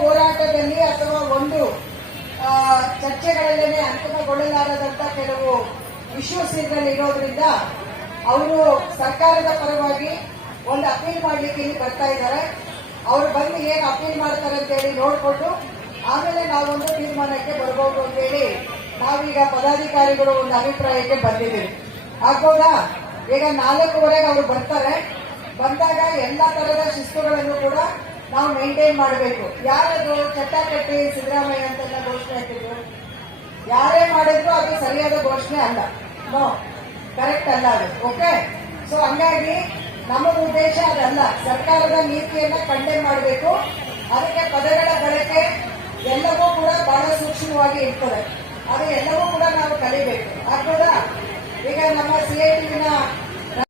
ಹೋರಾಟದಲ್ಲಿ ಅಥವಾ ಒಂದು ಚರ್ಚೆಗಳಲ್ಲೇ ಅಂತಿಮಗೊಳ್ಳಲಾರದಂತ ಕೆಲವು ಇಶ್ಯೂಸ್ ಇದರಲ್ಲಿ ಇರೋದ್ರಿಂದ ಅವರು ಸರ್ಕಾರದ ಪರವಾಗಿ ಒಂದು ಅಪೀಲ್ ಮಾಡ್ಲಿಕ್ಕೆ ಇಲ್ಲಿ ಬರ್ತಾ ಇದ್ದಾರೆ. ಅವರು ಬಂದು ಏನು ಅಪೀಲ್ ಮಾಡ್ತಾರೆ ಅಂತ ಹೇಳಿ ನೋಡ್ಕೊಂಡು ಆಮೇಲೆ ನಾವೊಂದು ತೀರ್ಮಾನಕ್ಕೆ ಬರಬಹುದು ಅಂತ ಹೇಳಿ ನಾವೀಗ ಪದಾಧಿಕಾರಿಗಳು ಒಂದು ಅಭಿಪ್ರಾಯಕ್ಕೆ ಬಂದಿದ್ದೀವಿ. ಆಗ್ಬೋದಾ? ಈಗ ನಾಲ್ಕೂವರೆಗೆ ಅವರು ಬರ್ತಾರೆ. ಬಂದಾಗ ಎಲ್ಲ ತರದ ಕೂಡ ನಾವು ಮೇಂಟೈನ್ ಮಾಡಬೇಕು. ಯಾರದು ಚಟ್ಟಾಕಟ್ಟಿ ಸಿದ್ದರಾಮಯ್ಯ ಅಂತೆಲ್ಲ ಘೋಷಣೆ ಹಾಕಿದ್ರು? ಯಾರೇ ಮಾಡಿದ್ರು ಅದು ಸರಿಯಾದ ಘೋಷಣೆ ಅಲ್ಲ. ನೋ ಕರೆಕ್ಟ್ ಅಲ್ಲ ಅದು. ಓಕೆ ಸೊ ಹಂಗಾಗಿ ನಮ್ಮ ಉದ್ದೇಶ ಅದಲ್ಲ. ಸರ್ಕಾರದ ನೀತಿಯನ್ನ ಕಂಡೆ ಮಾಡಬೇಕು. ಅದಕ್ಕೆ ಪದಗಳ ಬಳಕೆ ಎಲ್ಲವೂ ಕೂಡ ಬಹಳ ಸೂಕ್ಷ್ಮವಾಗಿ ಇರ್ತದೆ. ಅದು ಎಲ್ಲವೂ ಕೂಡ ನಾವು ಕಲಿಬೇಕು. ಆಗ್ಬೋದಾ? ಈಗ ನಮ್ಮ ಸಿಐಟಿನ